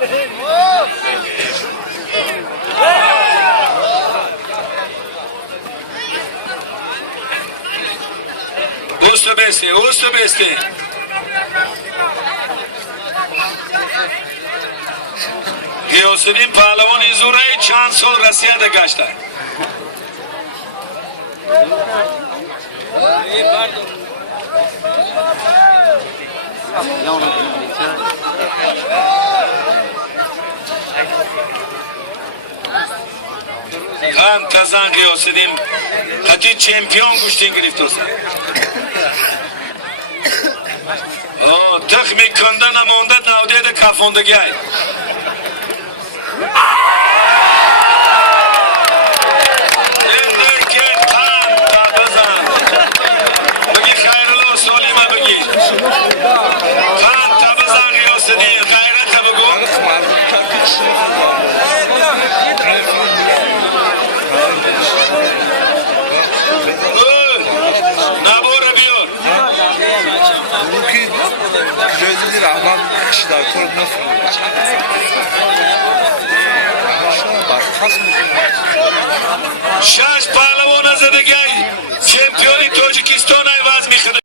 اوست بسته غیاث‌الدین پهلوان زوره چند سال رسیده گشته. خان تزان غیاث‌الدین حتی چمپیون گشتین گرفت است. تخمی کنده نمونده نودید کفوندگی های اینده که خان تا بزن بگی خیرالله سالیمه بگی خان تا بزن غیاث‌الدین غیرت بگو نبوره بیار gözleri aman kişiler korkma falan. شش پهلوان زدگی چمپیونی تاجیکستان ایواز میخوره.